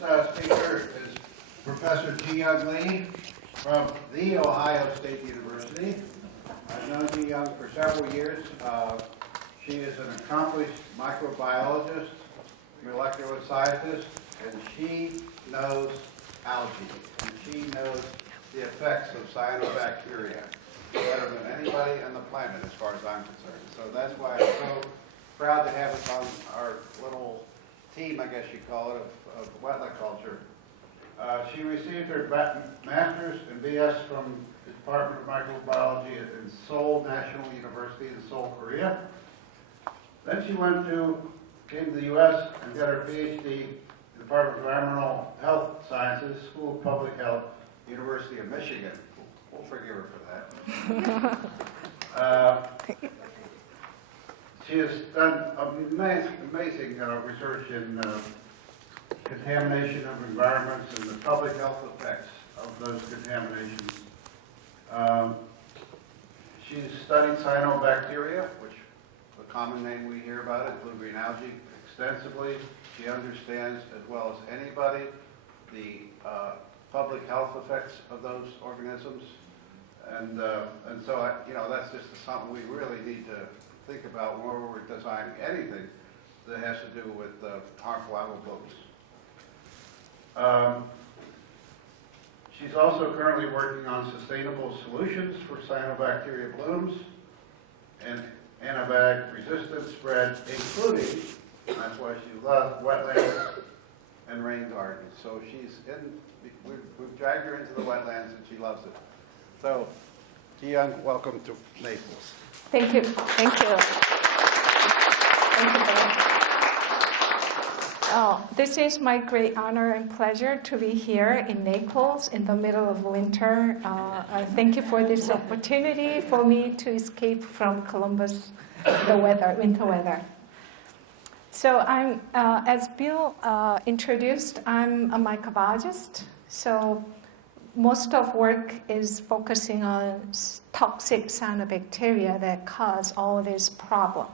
speaker is Professor JIYOUNG LEE from The Ohio State University. I've known JIYOUNG for several years. She is an accomplished microbiologist, molecular scientist, and she knows algae, and she knows the effects of cyanobacteria better than anybody on the planet as far as I'm concerned. So that's why I'm so proud to have us on our little team, I guess you call it, of wetland culture. She received her master's and BS from the Department of Microbiology in Seoul National University in Seoul, Korea. Then she came to the U.S. and got her PhD in the Department of Environmental Health Sciences, School of Public Health, University of Michigan. We'll forgive her for that. She has done amazing research in contamination of environments and the public health effects of those contaminations. She's studied cyanobacteria, which the common name we hear about it, blue-green algae, extensively. She understands, as well as anybody, the public health effects of those organisms. And so, that's just something we really need to think about when we're designing anything that has to do with harmful algal blooms. She's also currently working on sustainable solutions for cyanobacteria blooms and antibiotic resistant spread, including, and that's why she loves wetlands and rain gardens. So we've dragged her into the wetlands and she loves it. So, JIYOUNG, welcome to Naples. Thank you. Thank you. Thank you, Ben. This is my great honor and pleasure to be here in Naples in the middle of winter. Thank you for this opportunity for me to escape from Columbus, winter weather. So I'm, as Bill introduced, I'm a microbiologist. So most of work is focusing on toxic cyanobacteria that cause all this problem.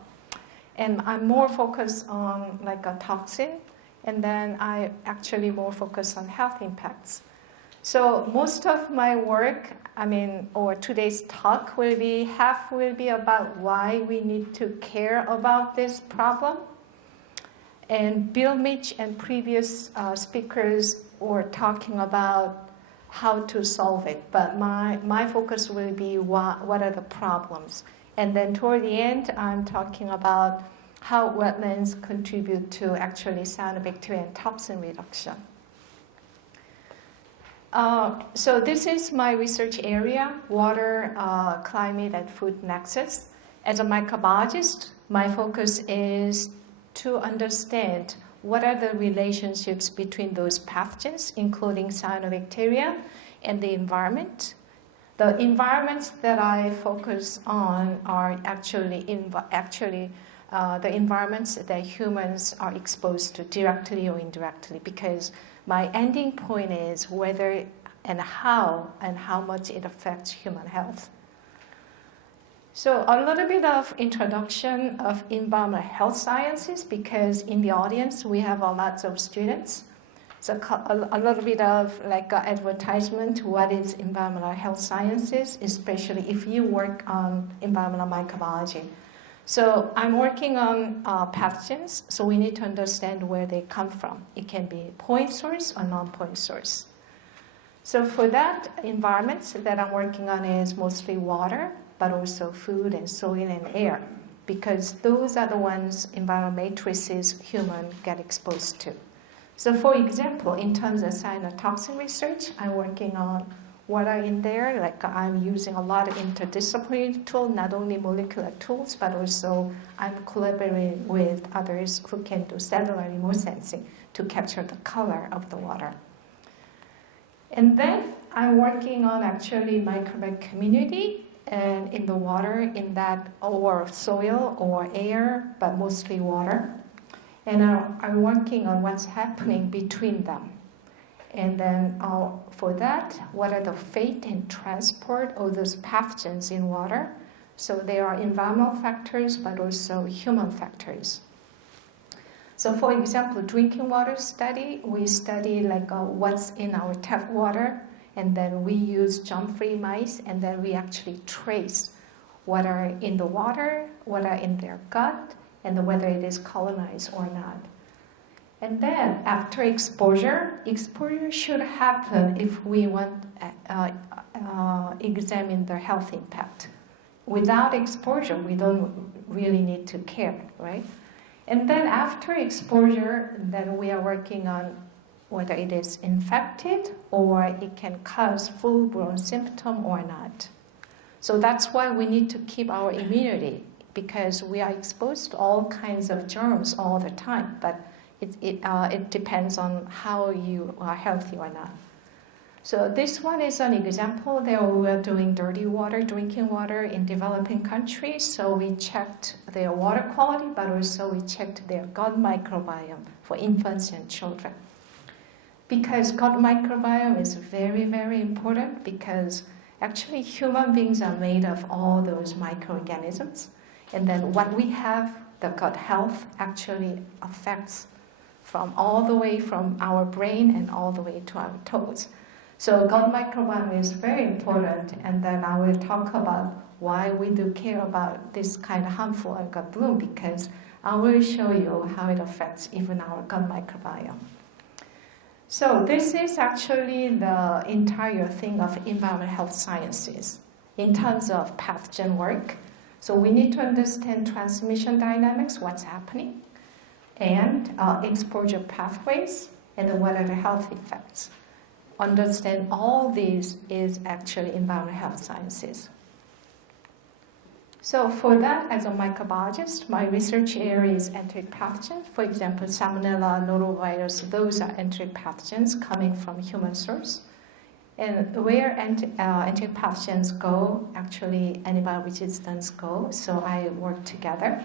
And I'm more focused on like a toxin, and then I actually more focus on health impacts. So most of my work, or today's talk half will be about why we need to care about this problem. And Bill, Mitch, and previous speakers were talking about how to solve it, but my focus will be what are the problems. And then toward the end, I'm talking about how wetlands contribute to actually cyanobacteria and toxin reduction. So this is my research area, water, climate, and food nexus. As a microbiologist, my focus is to understand what are the relationships between those pathogens, including cyanobacteria, and the environment. The environments that I focus on are actually the environments that humans are exposed to directly or indirectly, because my ending point is whether and how much it affects human health. So a little bit of introduction of environmental health sciences, because in the audience we have lots of students. So a little bit of like advertisement, what is environmental health sciences, especially if you work on environmental microbiology. So I'm working on pathogens, so we need to understand where they come from. It can be point source or non-point source. So for that, environments that I'm working on is mostly water, but also food and soil and air, because those are the ones, environmental matrices, humans get exposed to. So for example, in terms of cyanotoxin research, I'm working on what are in there. Like I'm using a lot of interdisciplinary tools, not only molecular tools, but also I'm collaborating with others who can do cellular remote sensing to capture the color of the water. And then I'm working on actually microbial community and in the water, in that, or soil or air, but mostly water. And I'm working on what's happening between them. And then for that, what are the fate and transport of those pathogens in water? So there are environmental factors, but also human factors. So for example, drinking water study, we study like what's in our tap water, and then we use germ-free mice, and then we actually trace what are in the water, what are in their gut, and whether it is colonized or not. And then after exposure should happen if we want examine the health impact. Without exposure, we don't really need to care, right? And then after exposure, then we are working on whether it is infected or it can cause full-blown symptom or not. So that's why we need to keep our immunity, because we are exposed to all kinds of germs all the time, but it depends on how you are healthy or not. So this one is an example. There we were doing dirty water, drinking water in developing countries. So we checked their water quality, but also we checked their gut microbiome for infants and children. Because gut microbiome is very, very important, because actually human beings are made of all those microorganisms. And then what we have, the gut health, actually affects from all the way from our brain and all the way to our toes. So gut microbiome is very important, and then I will talk about why we do care about this kind of harmful algal bloom, because I will show you how it affects even our gut microbiome. So this is actually the entire thing of environmental health sciences in terms of pathogen work. So we need to understand transmission dynamics, what's happening, and exposure pathways, and then what are the health effects. Understand all these is actually environmental health sciences. So for that, as a microbiologist, my research area is enteric pathogens. For example, Salmonella, norovirus, those are enteric pathogens coming from human source. And where enteric pathogens go, actually antibiotic resistance go, so I work together.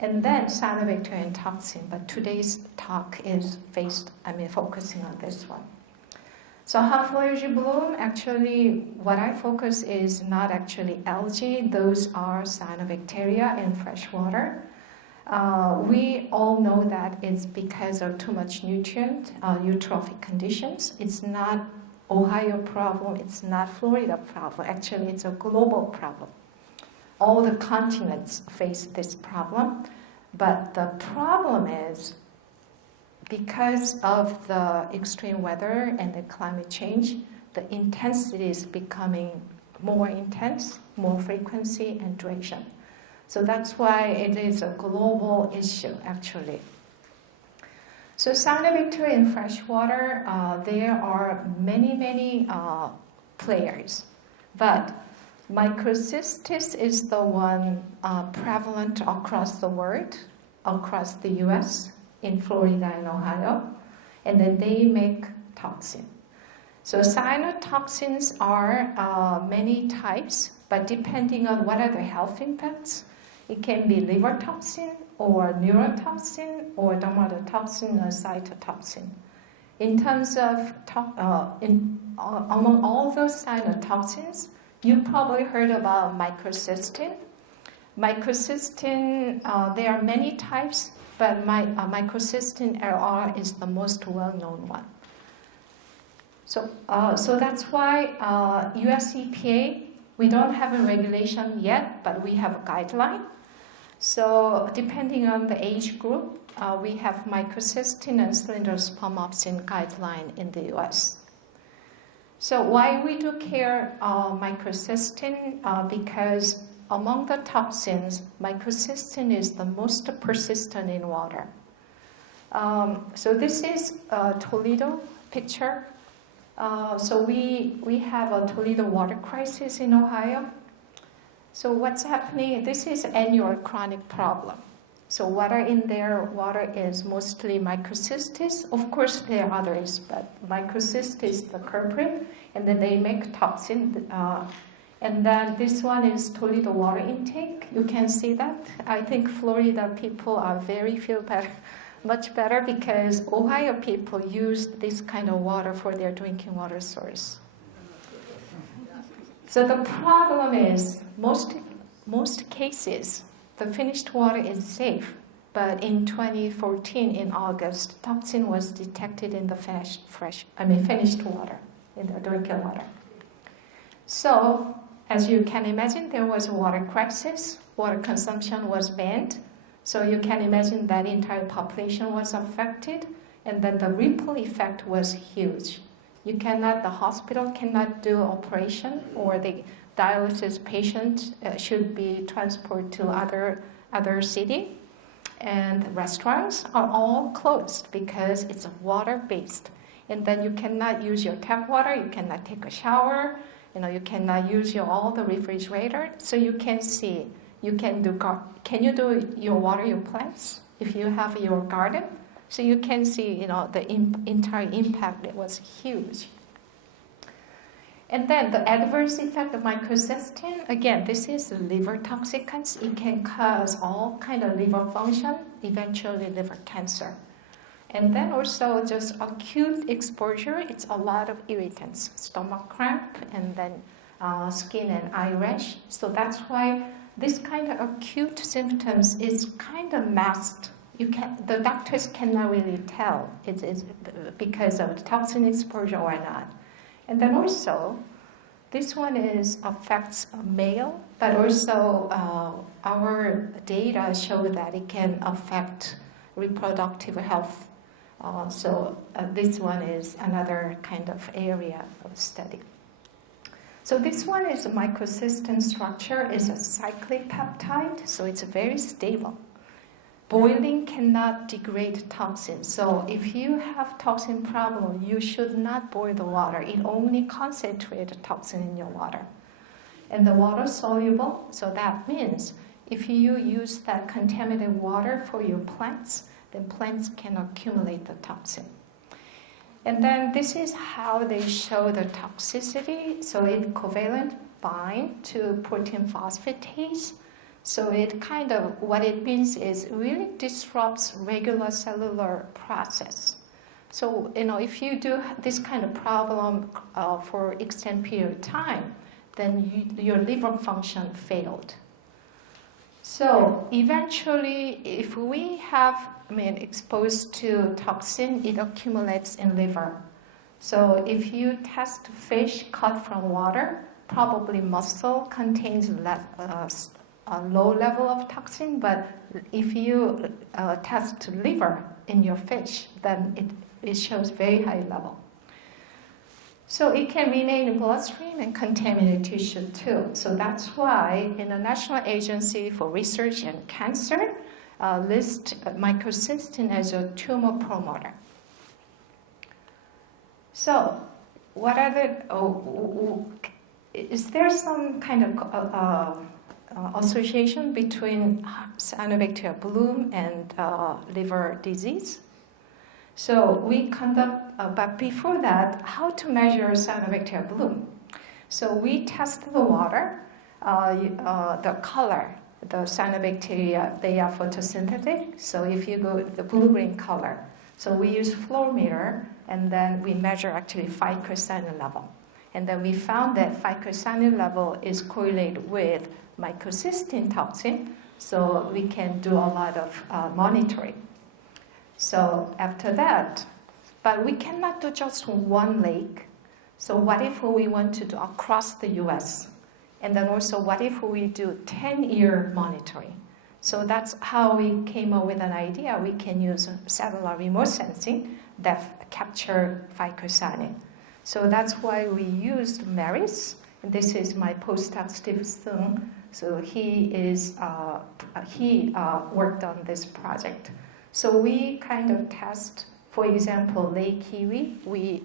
And then cyanobacteria and toxin, but today's talk is focusing on this one. So harmful algae bloom, actually what I focus is not actually algae, those are cyanobacteria in fresh water. We all know that it's because of too much nutrient, eutrophic conditions. It's not Ohio problem, it's not Florida problem, actually it's a global problem. All the continents face this problem, but the problem is because of the extreme weather and the climate change, the intensity is becoming more intense, more frequency and duration. So that's why it is a global issue, actually. So cyanobacteria in freshwater, there are many players, but Microcystis is the one prevalent across the world, across the US, in Florida and Ohio, and then they make toxin. So cyanotoxins are many types, but depending on what are the health impacts, it can be liver toxin or neurotoxin or dermatotoxin or cytotoxin. In terms of, among all those cyanotoxins, you probably heard about microcystin. Microcystin, there are many types, but microcystin LR is the most well-known one. So that's why US EPA, we don't have a regulation yet, but we have a guideline. So depending on the age group, we have microcystin and cylindrospermopsin guideline in the US. So why we do care microcystin? Because among the toxins, microcystin is the most persistent in water. So this is a Toledo picture. So we have a Toledo water crisis in Ohio. So what's happening? This is annual chronic problem. So water in there, water is mostly microcystis. Of course, there are others, but microcystis is the culprit, and then they make toxin. And then this one is Toledo water intake. You can see that. I think Florida people are feel better, much better, because Ohio people use this kind of water for their drinking water source. So the problem is, most cases, the finished water is safe, But in 2014, in August, toxin was detected in the finished water, in the drinking water. So, as you can imagine, there was a water crisis. Water consumption was banned. So you can imagine that entire population was affected, and then the ripple effect was huge. The hospital cannot do operation, or the dialysis patient should be transported to other city, and restaurants are all closed because it's water-based. And then you cannot use your tap water, you cannot take a shower, you cannot use all the refrigerator. So you can see, can you do your water your plants if you have your garden? So you can see, the entire impact, it was huge. And then the adverse effect of microcystin, again, this is liver toxicants. It can cause all kind of liver function, eventually liver cancer. And then also just acute exposure, it's a lot of irritants, stomach cramp, and then skin and eye rash. So that's why this kind of acute symptoms is kind of masked. The doctors cannot really tell it is because of toxin exposure or not. And then also, this one affects male, but also our data show that it can affect reproductive health. So this one is another kind of area of study. So this one is a microcystin structure, is a cyclic peptide, so it's very stable. Boiling cannot degrade toxins. So if you have toxin problem, you should not boil the water. It only concentrates toxin in your water. And the water soluble, so that means if you use that contaminated water for your plants, then plants can accumulate the toxin. And then this is how they show the toxicity. So it covalent bind to protein phosphatase. So what it means is really disrupts regular cellular process. So, if you do this kind of problem for extended period of time, then your liver function failed. So eventually, if we have exposed to toxin, it accumulates in liver. So if you test fish caught from water, probably mussel contains a low level of toxin, but if you test liver in your fish, then it shows very high level. So it can remain in bloodstream and contaminate tissue too. So that's why in the National Agency for Research and Cancer list microcystin as a tumor promoter. So what are is there some kind of association between Cyanobacteria bloom and liver disease? So we conduct, but before that, how to measure Cyanobacteria bloom? So we test the water, the color, the Cyanobacteria, they are photosynthetic. So if you go with the blue-green color, so we use flow meter, and then we measure actually phycocyanin level. And then we found that phycocyanin level is correlated with microcystin toxin, so we can do a lot of monitoring. So after that, but we cannot do just one lake. So what if we want to do across the US? And then also what if we do 10-year monitoring? So that's how we came up with an idea. We can use cellular remote sensing that capture phycocyanin. So that's why we used Maris. And this is my postdoc, Steve Sung. So he worked on this project. So we kind of test, for example, Lake Erie. We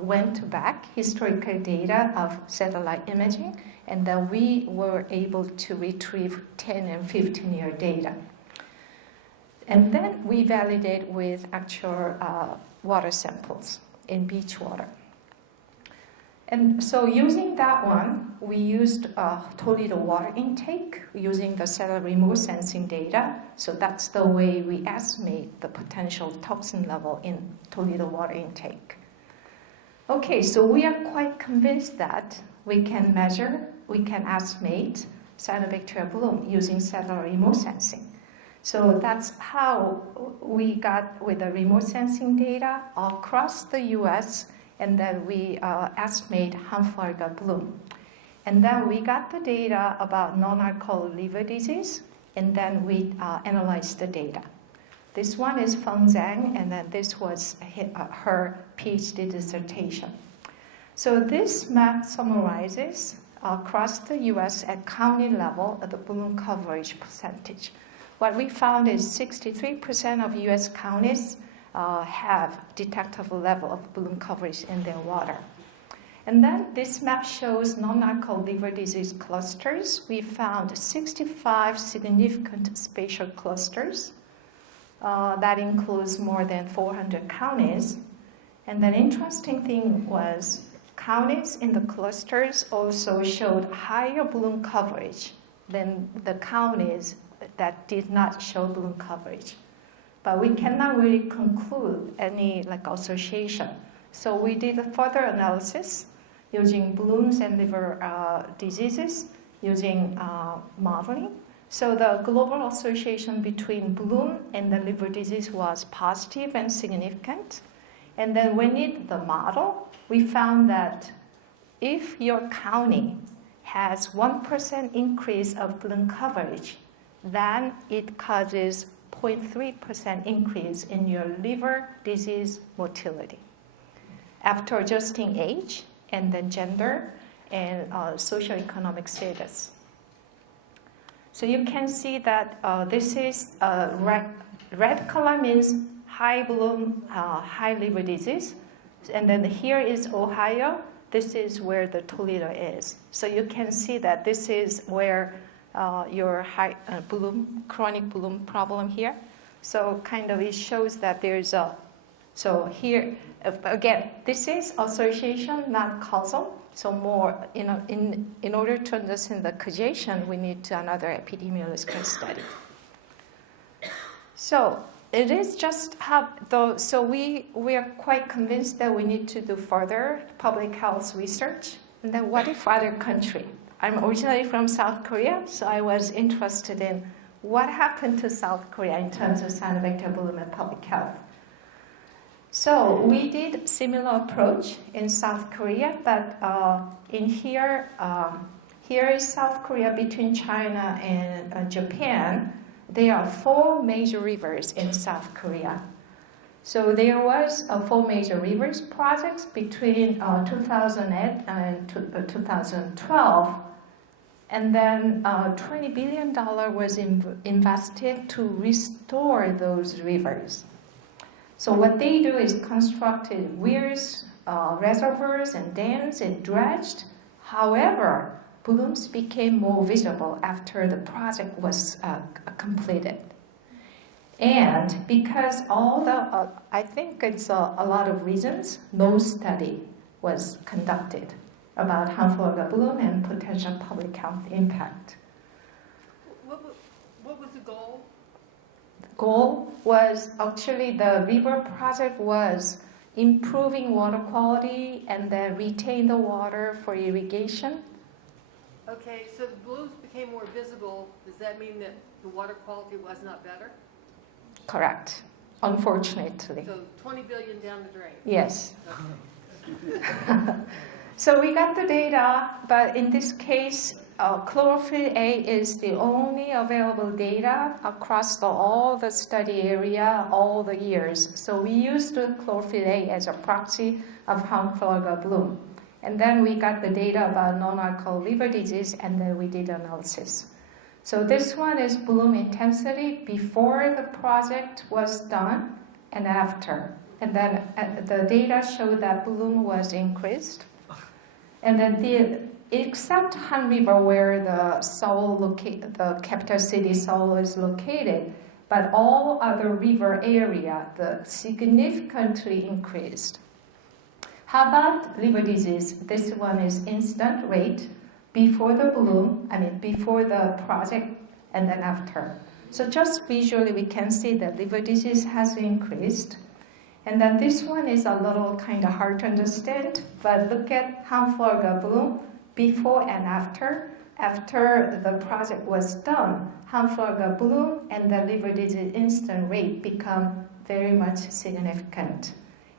went back historical data of satellite imaging, and then we were able to retrieve 10 and 15-year data. And then we validate with actual water samples in beach water. And so using that one, we used Toledo water intake using the cellular remote sensing data. So that's the way we estimate the potential toxin level in Toledo water intake. Okay, so we are quite convinced that we can measure, we can estimate Cyanobacteria bloom using cellular remote sensing. So that's how we got with the remote sensing data across the US, and then we estimate harmful algal bloom. And then we got the data about non-alcoholic liver disease, and then we analyzed the data. This one is Feng Zhang, and then this was her PhD dissertation. So this map summarizes across the US at county level the bloom coverage percentage. What we found is 63% of US counties have detectable level of bloom coverage in their water. And then this map shows non-alcoholic liver disease clusters. We found 65 significant spatial clusters. That includes more than 400 counties. And the interesting thing was counties in the clusters also showed higher bloom coverage than the counties that did not show bloom coverage. But we cannot really conclude any association. So we did a further analysis using blooms and liver diseases, using modeling. So the global association between bloom and the liver disease was positive and significant. And then when we did the model, we found that if your county has 1% increase of bloom coverage, then it causes 0.3% increase in your liver disease motility. After adjusting age and then gender and socioeconomic status. So you can see that this is red color means high bloom, high liver disease. And then here is Ohio. This is where the Toledo is. So you can see that this is where your high bloom, chronic bloom problem here. So kind of it shows that there's a, so here, again, this is association, not causal. So more, in order to understand the causation, we need to another epidemiological study. So it is just how, though, so we are quite convinced that we need to do further public health research. And then what if other country? I'm originally from South Korea, so I was interested in what happened to South Korea in terms of cyanobacteria bloom and public health. So we did similar approach in South Korea, but in here, here is South Korea between China and Japan. There are 4 major rivers in South Korea. So there was 4 major rivers projects between 2008 and 2012. And then $20 billion was invested to restore those rivers. So what they do is constructed weirs, reservoirs and dams and dredged. However, blooms became more visible after the project was completed. And because all the, I think it's a lot of reasons, no study was conducted about harmful algal bloom and potential public health impact. What was the goal? The goal was actually the river project was improving water quality and then retain the water for irrigation. Okay, so the blooms became more visible. Does that mean that the water quality was not better? Correct, unfortunately. So 20 billion down the drain? Yes. Okay. So we got the data, but in this case, chlorophyll A is the only available data across all the study area, all the years. So we used the chlorophyll A as a proxy of harmful algal bloom. And then we got the data about non-alcoholic liver disease, and then we did analysis. So this one is bloom intensity before the project was done and after. And then the data showed that bloom was increased. And then except Han River where the Seoul the capital city Seoul is located, but all other river area, the significantly increased. How about liver disease? This one is incident rate before the bloom, before the project and then after. So just visually we can see that liver disease has increased. And then this one is a little kind of hard to understand, but look at harmful algal bloom before and after. after the project was done, harmful algal bloom and the liver disease incidence rate become very much significant.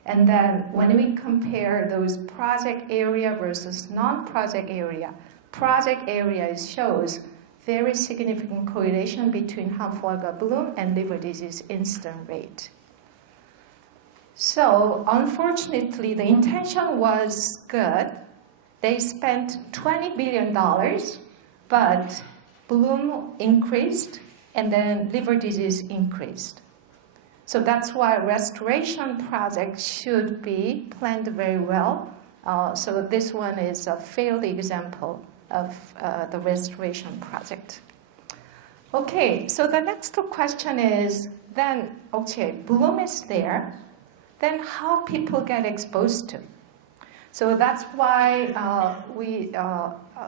And then when we compare those project area versus non-project area shows very significant correlation between harmful algal bloom and liver disease incidence rate. So unfortunately, the intention was good. They spent $20 billion, but bloom increased and then liver disease increased. So that's why restoration projects should be planned very well. So this one is a failed example of the restoration project. Okay, so the next question is then, okay, bloom is there, then how people get exposed to? So that's why we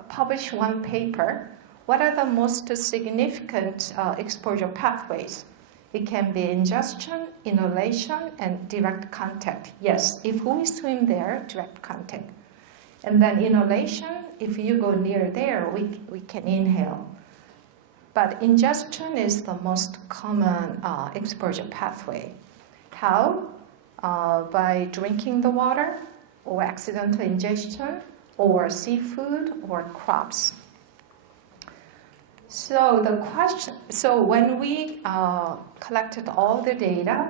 published one paper. What are the most significant exposure pathways? It can be ingestion, inhalation, and direct contact. Yes, if we swim there, direct contact. And then inhalation, if you go near there, we can inhale. But ingestion is the most common exposure pathway. How? By drinking the water, or accidental ingestion, or seafood, or crops. So when we collected all the data,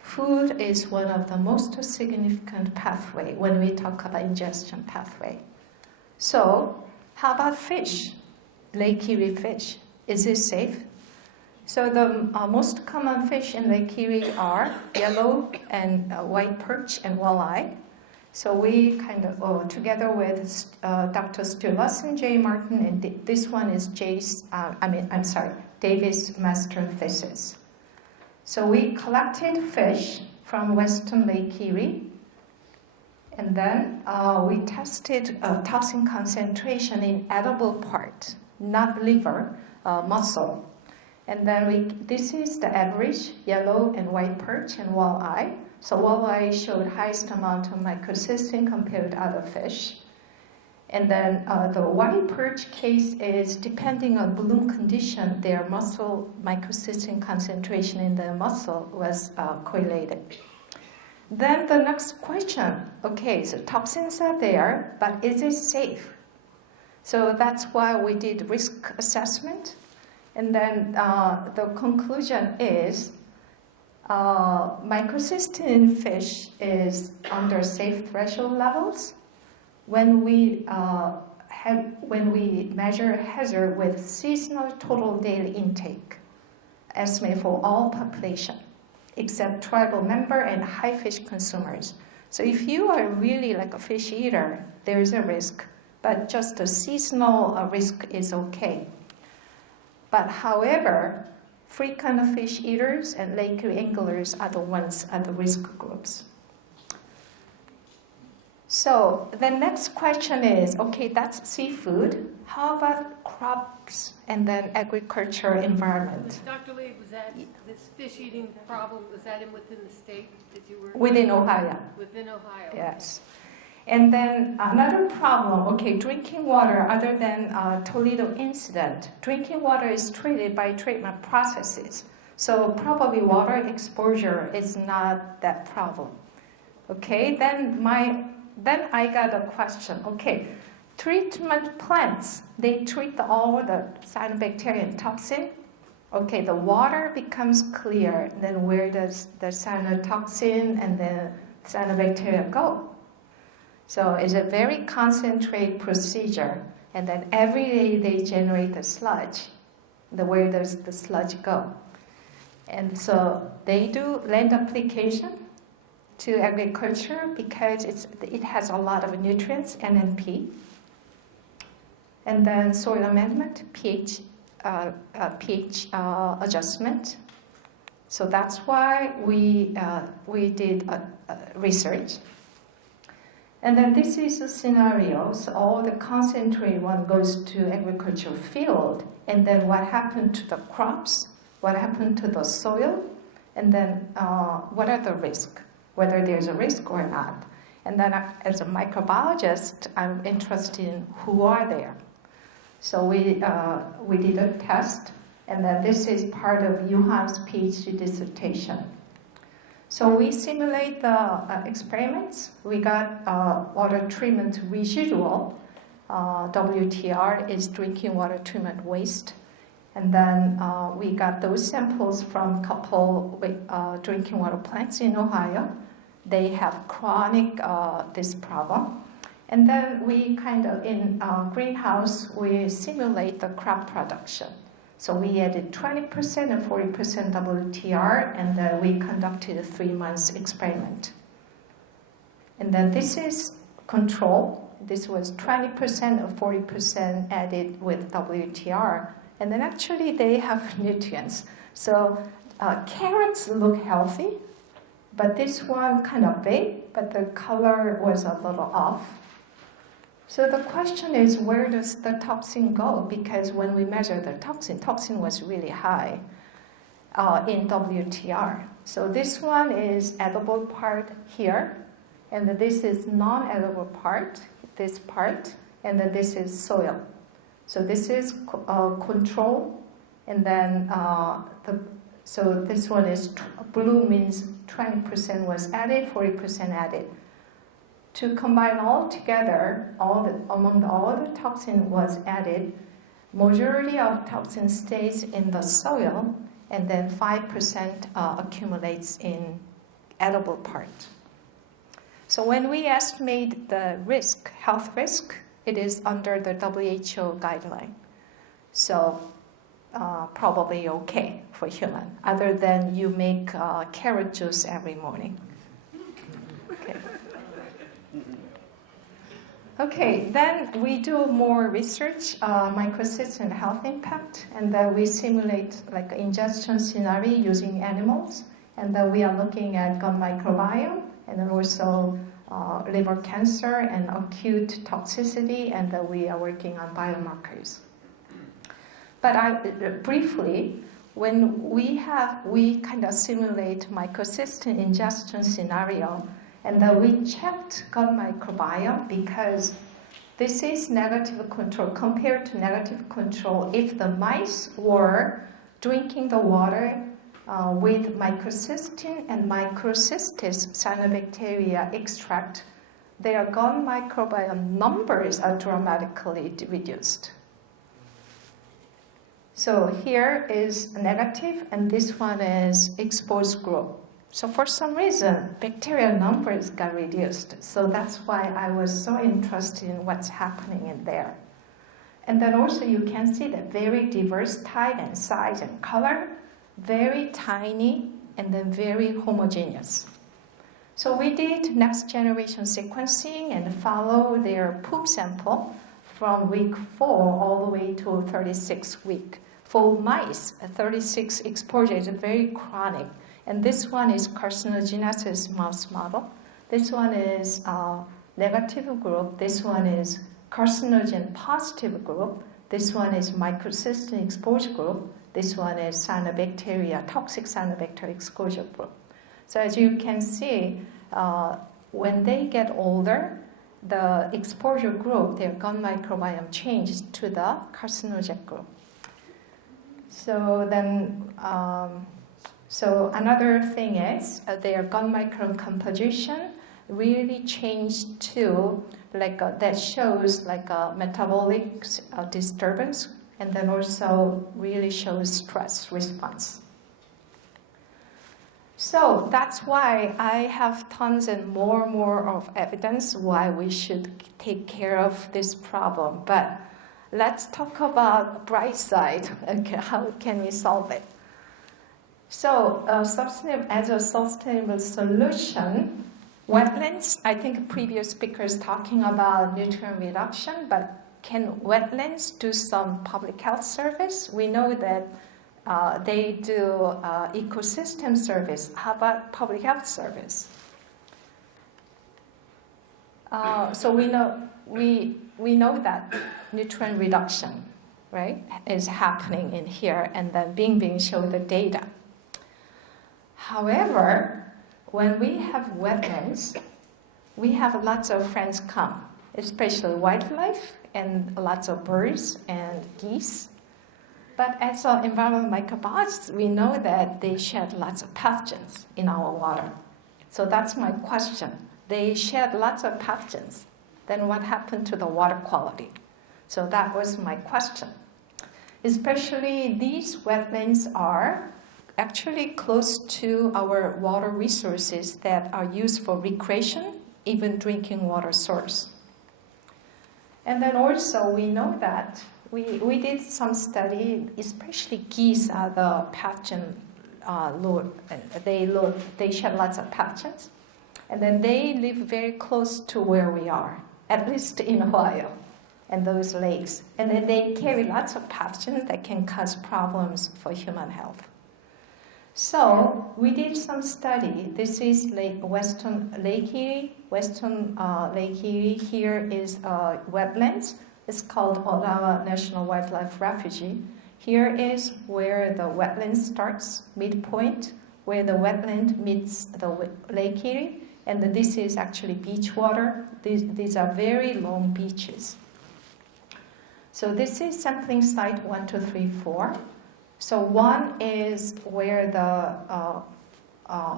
food is one of the most significant pathway when we talk about ingestion pathway. So how about fish? Lake Erie fish. Is it safe? So the most common fish in Lake Erie are yellow and white perch and walleye. So we kind of, together with Dr. Stu Lawson, J. Martin, and this one is Davis Master Thesis. So we collected fish from Western Lake Erie, and then we tested toxin concentration in edible part, not liver, muscle. And then this is the average yellow and white perch and walleye. So walleye showed highest amount of microcystin compared to other fish. And then the white perch case is depending on bloom condition, their muscle microcystin concentration in the muscle was correlated. Then the next question, okay, so toxins are there, but is it safe? So that's why we did risk assessment. And then the conclusion is microcystin in fish is under safe threshold levels. When we measure hazard with seasonal total daily intake, estimate for all population, except tribal member and high fish consumers. So if you are really like a fish eater, there is a risk, but just a seasonal risk is okay. But however, frequent fish eaters and lake anglers are the ones at the risk groups. So the next question is, okay, that's seafood. How about crops and then agriculture environment? Dr. Lee, was that this fish eating problem, was that within the state that you were? Within Ohio. Within Ohio. Yes. And then another problem, okay, drinking water other than Toledo incident. Drinking water is treated by treatment processes. So probably water exposure is not that problem. Okay, then I got a question. Okay, treatment plants, they treat all the cyanobacteria and toxin. Okay, the water becomes clear. Then where does the cyanotoxin and the cyanobacteria go? So it's a very concentrated procedure. And then every day they generate the sludge. Where does the sludge go? And so they do land application to agriculture because it has a lot of nutrients, NNP. And then soil amendment, pH adjustment. So that's why we did research. And then this is a scenario. So all the concentrate one goes to agricultural field. And then what happened to the crops? What happened to the soil? And then what are the risks? Whether there's a risk or not. And then as a microbiologist, I'm interested in who are there. So we did a test, and then this is part of Yuhan's PhD dissertation. So we simulate the experiments. We got water treatment residual. WTR is drinking water treatment waste. And then we got those samples from a couple drinking water plants in Ohio. They have chronic this problem. And then we kind of, in greenhouse, we simulate the crop production. So we added 20% and 40% WTR, and then we conducted a 3-month experiment. And then this is control. This was 20% or 40% added with WTR. And then actually they have nutrients. So carrots look healthy, but this one kind of big, but the color was a little off. So the question is, where does the toxin go? Because when we measure the toxin was really high in WTR. So this one is edible part here, and then this is non-edible part, this part, and then this is soil. So this is control, and then so this one is blue means 20% was added, 40% added. To combine all together, among all the toxin was added, majority of toxin stays in the soil, and then 5% accumulates in edible part. So when we estimate the risk, health risk, it is under the WHO guideline. So probably okay for human, other than you make carrot juice every morning. Okay, then we do more research, microcystin health impact, and then we simulate like ingestion scenario using animals, and then we are looking at gut microbiome, and then also liver cancer and acute toxicity, and then we are working on biomarkers. But briefly, when we kind of simulate microcystin ingestion scenario, and then we checked gut microbiome because this is negative control compared to negative control. If the mice were drinking the water with microcystin and microcystis cyanobacteria extract, their gut microbiome numbers are dramatically reduced. So here is negative, and this one is exposed group. So for some reason, bacterial numbers got reduced. So that's why I was so interested in what's happening in there. And then also you can see that very diverse type and size and color, very tiny, and then very homogeneous. So we did next generation sequencing and follow their poop sample from week 4 all the way to 36 week. For mice, 36 exposure is very chronic. And this one is carcinogenesis mouse model. This one is negative group. This one is carcinogen positive group. This one is microcystin exposure group. This one is cyanobacteria, toxic cyanobacteria exposure group. So as you can see, when they get older, the exposure group, their gut microbiome changes to the carcinogen group. So then, so another thing is their gut microbiome composition really changed to like that shows like a metabolic disturbance, and then also really shows stress response. So that's why I have tons and more of evidence why we should take care of this problem. But let's talk about bright side. Okay, how can we solve it? So as a sustainable solution, wetlands, I think previous speakers talking about nutrient reduction, but can wetlands do some public health service? We know that they do ecosystem service. How about public health service? So we know that nutrient reduction, right, is happening in here, and then Bing showed the data. However, when we have wetlands, we have lots of friends come. especially wildlife and lots of birds and geese. But as an environmental microbiologist, we know that they shed lots of pathogens in our water. So that's my question. They shed lots of pathogens. Then what happened to the water quality? So that was my question. Especially these wetlands are actually close to our water resources that are used for recreation, even drinking water source. And then also we know that we did some study, especially geese are the pathogen load. They shed lots of pathogens. And then they live very close to where we are, at least in Ohio and those lakes. And then they carry lots of pathogens that can cause problems for human health. So we did some study. This is Western Lake Erie. Western Lake Erie here is wetlands. It's called Ottawa National Wildlife Refuge. Here is where the wetland starts, midpoint, where the wetland meets the Lake Erie. And this is actually beach water. These are very long beaches. So this is sampling site 1, 2, 3, 4. So 1 is where the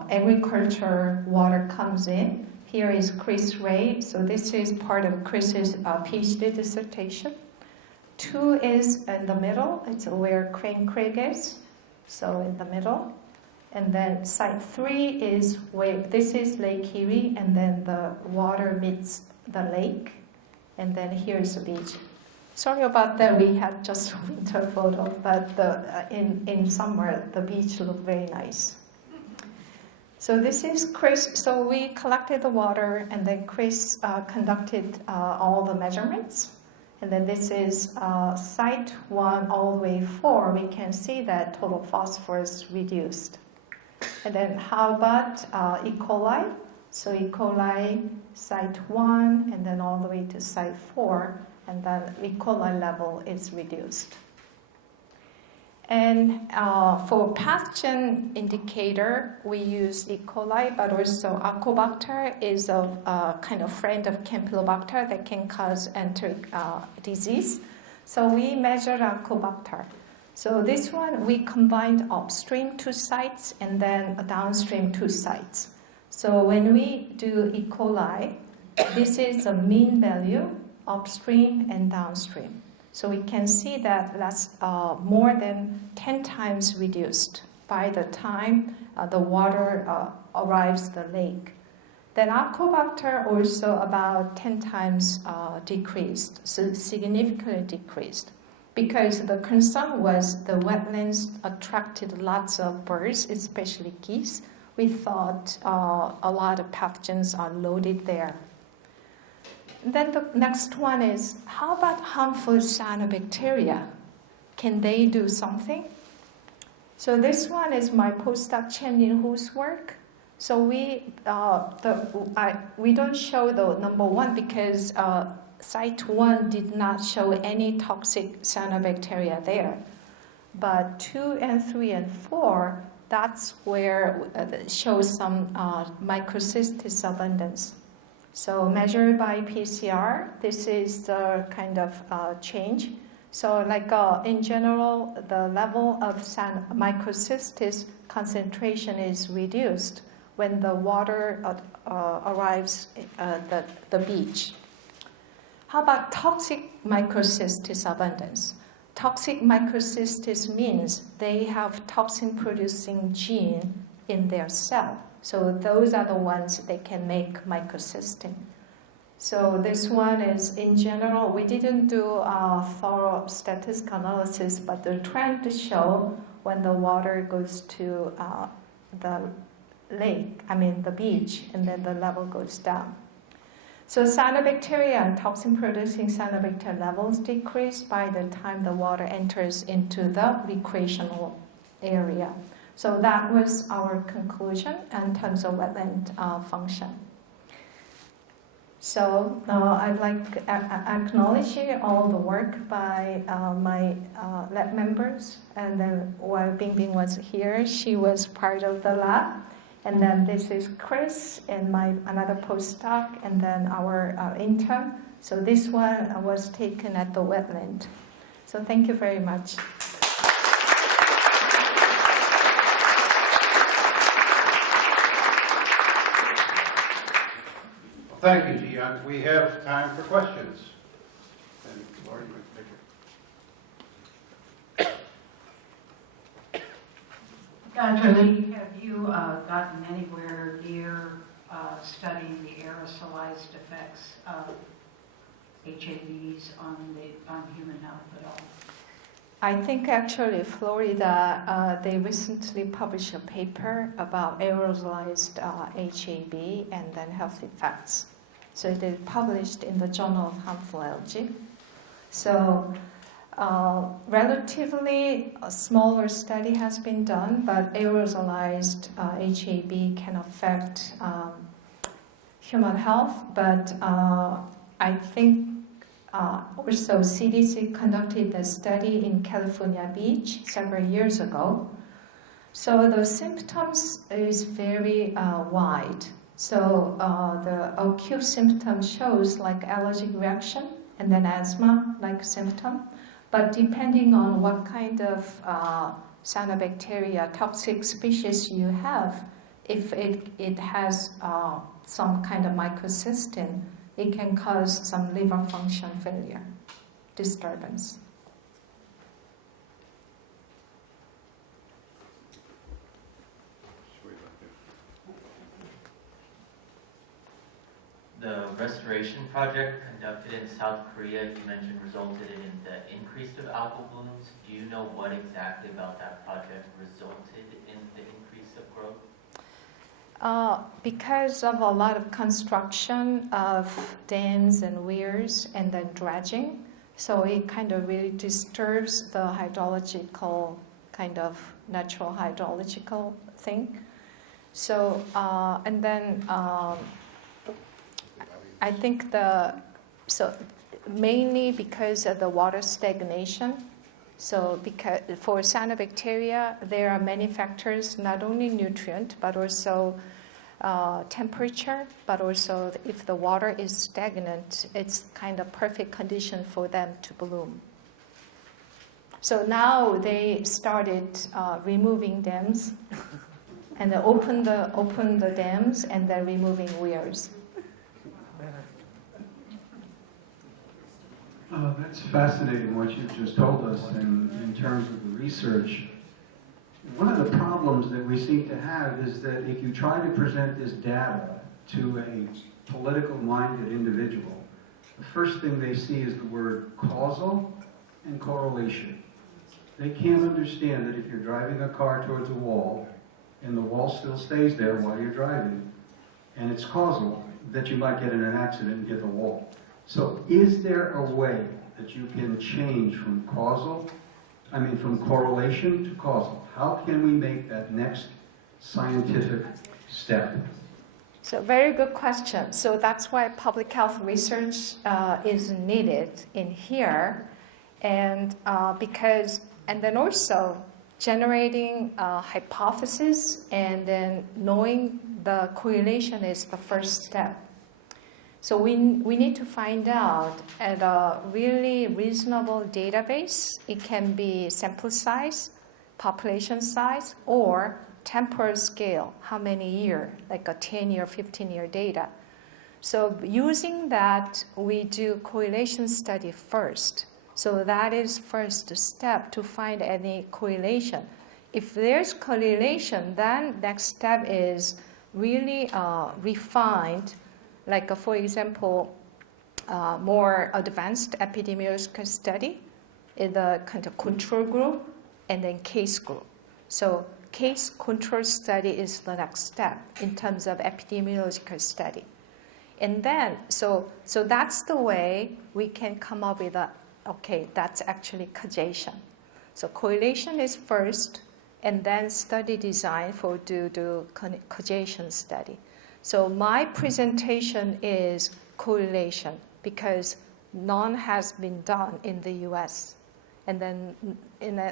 agriculture water comes in. Here is Chris Ray. So this is part of Chris's PhD dissertation. 2 is in the middle. It's where Crane Creek is. So in the middle. And then site 3 is where this is Lake Erie, and then the water meets the lake. And then here's the beach. Sorry about that, we had just a winter photo, but in summer the beach looked very nice. So this is Chris. So we collected the water, and then Chris conducted all the measurements. And then this is site 1 all the way 4. We can see that total phosphorus reduced. And then how about E. coli? So E. coli site 1, and then all the way to site 4, and then E. coli level is reduced. And for pathogen indicator, we use E. coli, but also Acobacter is a kind of friend of Campylobacter that can cause enteric disease. So we measured Acobacter. So this one, we combined upstream 2 sites and then downstream 2 sites. So when we do E. coli, this is a mean value, upstream and downstream. So we can see that that's more than 10 times reduced by the time the water arrives the lake. Then Acobacter also about 10 times decreased, so significantly decreased. Because the concern was the wetlands attracted lots of birds, especially geese. We thought a lot of pathogens are loaded there. Then the next one is, how about harmful cyanobacteria? Can they do something? So this one is my postdoc Chen-Yin Hu's work. So we don't show the number 1 because site 1 did not show any toxic cyanobacteria there. But 2 and 3 and 4, that's where it shows some microcystis abundance. So measured by PCR, this is the kind of change. So like in general, the level of microcystis concentration is reduced when the water arrives at the beach. How about toxic microcystis abundance? Toxic microcystis means they have toxin-producing gene in their cell. So those are the ones that can make microcystin. So this one is, in general, we didn't do a thorough statistical analysis, but the trend to show when the water goes to the lake, the beach, and then the level goes down. So cyanobacteria and toxin-producing cyanobacteria levels decrease by the time the water enters into the recreational area. So that was our conclusion in terms of wetland function. So I'd like to acknowledge all the work by my lab members. And then while Bingbing was here, she was part of the lab. And then this is Chris and another postdoc, and then our intern. So this one was taken at the wetland. So thank you very much. Thank you, Ji-young. We have time for questions. And Lori, you can take it. Dr. Lee, have you gotten anywhere near studying the aerosolized effects of HABs on human health at all? I think actually Florida, they recently published a paper about aerosolized HAB and then health effects. So it is published in the Journal of Harmful Algae. So relatively a smaller study has been done, but aerosolized HAB can affect human health. But I think also CDC conducted a study in California Beach several years ago. So the symptoms is very wide. So the acute symptom shows like allergic reaction and then asthma-like symptom. But depending on what kind of cyanobacteria toxic species you have, if it has some kind of microcystin, it can cause some liver function failure, disturbance. The restoration project conducted in South Korea, you mentioned, resulted in the increase of algal blooms. Do you know what exactly about that project resulted in the increase of growth? Because of a lot of construction of dams and weirs and then dredging, so it kind of really disturbs the hydrological, kind of natural hydrological thing. So, and then I think mainly because of the water stagnation. So because for cyanobacteria, there are many factors, not only nutrient, but also temperature, but also if the water is stagnant, it's kind of perfect condition for them to bloom. So now they started removing dams and they open the dams and they're removing weirs. That's fascinating what you've just told us in terms of the research. One of the problems that we seem to have is that if you try to present this data to a political-minded individual, the first thing they see is the word causal and correlation. They can't understand that if you're driving a car towards a wall and the wall still stays there while you're driving, and it's causal, that you might get in an accident and hit the wall. So is there a way that you can change from from correlation to causal? How can we make that next scientific step? So very good question. So that's why public health research is needed in here. And and then also generating hypothesis and then knowing the correlation is the first step. So we need to find out at a really reasonable database. It can be sample size, population size, or temporal scale, how many years, like a 10-year, 15-year data. So using that, we do correlation study first. So that is first step to find any correlation. If there's correlation, then next step is really refined. Like, for example, more advanced epidemiological study in the kind of control group and then case group. So case control study is the next step in terms of epidemiological study. And then, so that's the way we can come up with okay, that's actually causation. So correlation is first, and then study design for do causation study. So my presentation is correlation because none has been done in the U.S. And then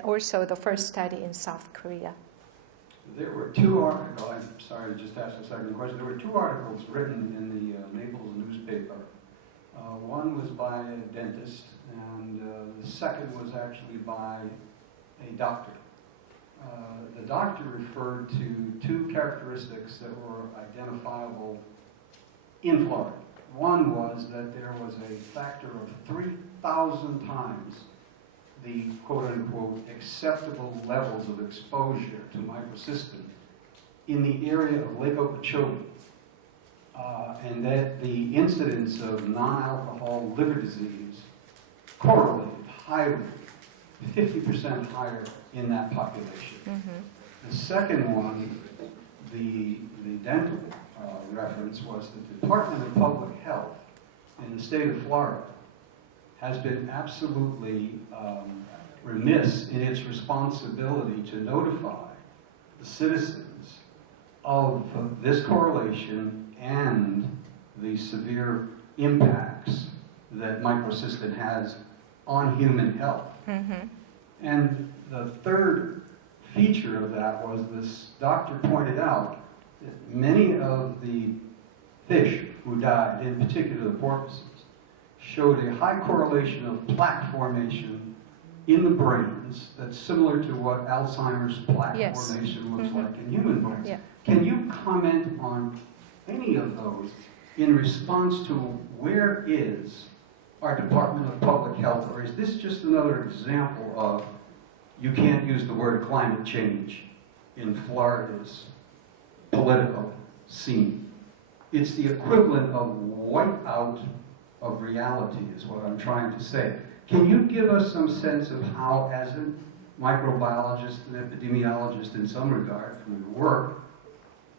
also the first study in South Korea. There were two articles, I'm sorry, just ask a second question. There were two articles written in the Naples newspaper. One was by a dentist, and the second was actually by a doctor. The doctor referred to two characteristics that were identifiable in Florida. One was that there was a factor of 3,000 times the quote-unquote acceptable levels of exposure to microcystin in the area of Lake Okeechobee, and that the incidence of non-alcohol liver disease correlated highly, 50% higher in that population. Mm-hmm. The second one, the dental reference, was the Department of Public Health in the state of Florida has been absolutely remiss in its responsibility to notify the citizens of this correlation and the severe impacts that microcystin has on human health. Mm-hmm. And the third feature of that was this doctor pointed out that many of the fish who died, in particular the porpoises, showed a high correlation of plaque formation in the brains that's similar to what Alzheimer's plaque formation looks like in human brains. Yeah. Can you comment on any of those in response to where is our Department of Public Health, or is this just another example of you can't use the word climate change in Florida's political scene? It's the equivalent of wipeout of reality is what I'm trying to say. Can you give us some sense of how, as a microbiologist and epidemiologist in some regard from your work,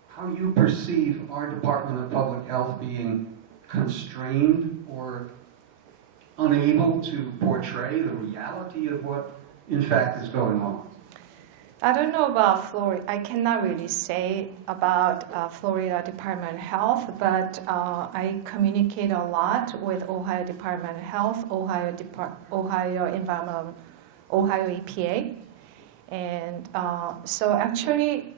how you perceive our Department of Public Health being constrained or unable to portray the reality of what in fact is going on? I don't know about Florida. I cannot really say about Florida Department of Health, but I communicate a lot with Ohio Department of Health, Ohio Environmental, Ohio EPA, and so actually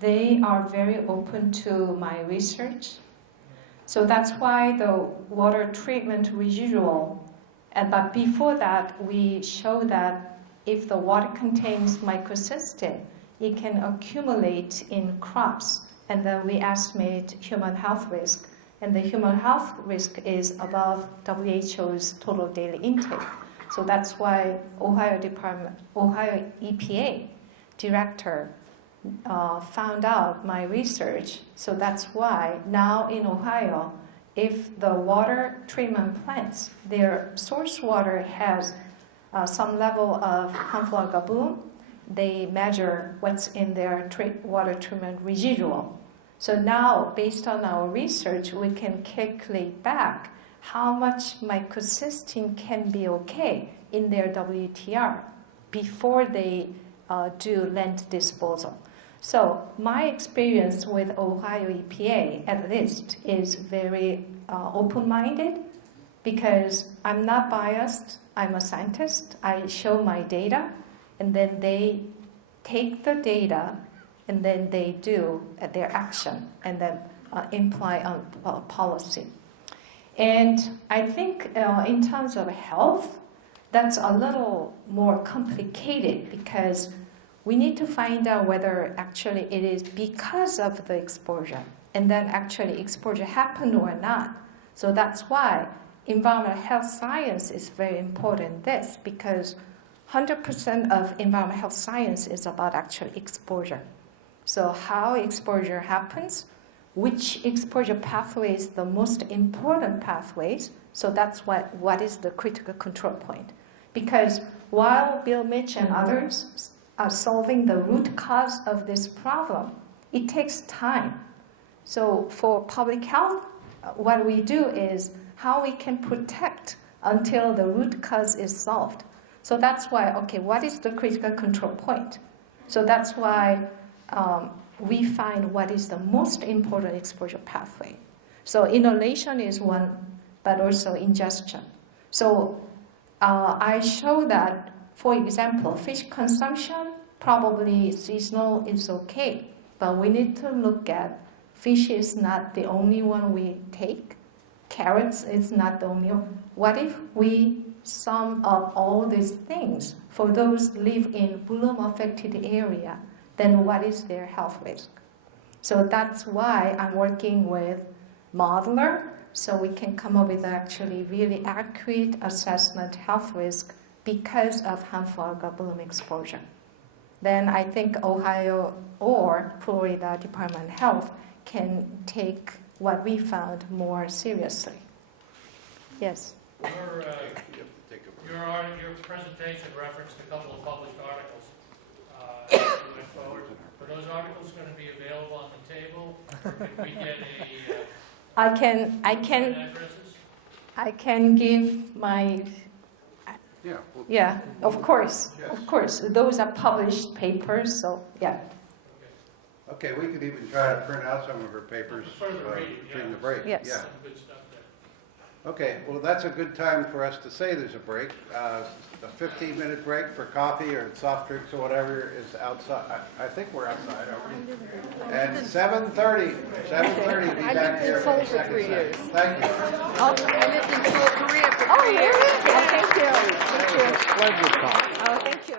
they are very open to my research. So that's why the water treatment residual, but before that we show that if the water contains microcystin, it can accumulate in crops, and then we estimate human health risk. And the human health risk is above WHO's total daily intake. So that's why Ohio EPA director found out my research. So that's why now in Ohio, if the water treatment plants, their source water has some level of harmful algal bloom, they measure what's in their water treatment residual. So now, based on our research, we can calculate back how much microcystin can be okay in their WTR before they do land disposal. So my experience with Ohio EPA, at least, is very open-minded, because I'm not biased. I'm a scientist. I show my data, and then they take the data, and then they do their action, and then imply on policy. And I think in terms of health, that's a little more complicated, because we need to find out whether actually it is because of the exposure, and then actually exposure happened or not. So that's why environmental health science is very important, because 100% of environmental health science is about actual exposure. So how exposure happens, which exposure pathway is the most important pathways, so that's what is the critical control point. Because while Bill Mitch and others are solving the root cause of this problem, it takes time. So for public health, what we do is how we can protect until the root cause is solved. So that's why, okay, what is the critical control point? So that's why we find what is the most important exposure pathway. So inhalation is one, but also ingestion. So I show that, for example, fish consumption probably seasonal is okay, but we need to look at fish is not the only one we take. Carrots is not the only one. What if we sum up all these things for those live in bloom affected area? Then what is their health risk? So that's why I'm working with modeler, so we can come up with actually really accurate assessment health risk because of harmful algal bloom exposure. Then I think Ohio or Florida Department of Health can take what we found more seriously. Yes. Your presentation referenced a couple of published articles as we went forward. Are those articles going to be available on the table? Or can we get addresses? I can give my. Yeah, of course, Yes. of course. Those are published papers, so yeah. Okay, we could even try to print out some of her papers Further reading, during yeah. the break. Yes. Yeah. Some good stuff there. Okay, well, that's a good time for us to say there's a break. A 15-minute break for coffee or soft drinks or whatever is outside. I think we're outside, aren't we? And 7:30, be back here for the second session. Thank you. I lived in Seoul, Korea for 3 years. Thank you. That was a splendid talk. Oh, thank you.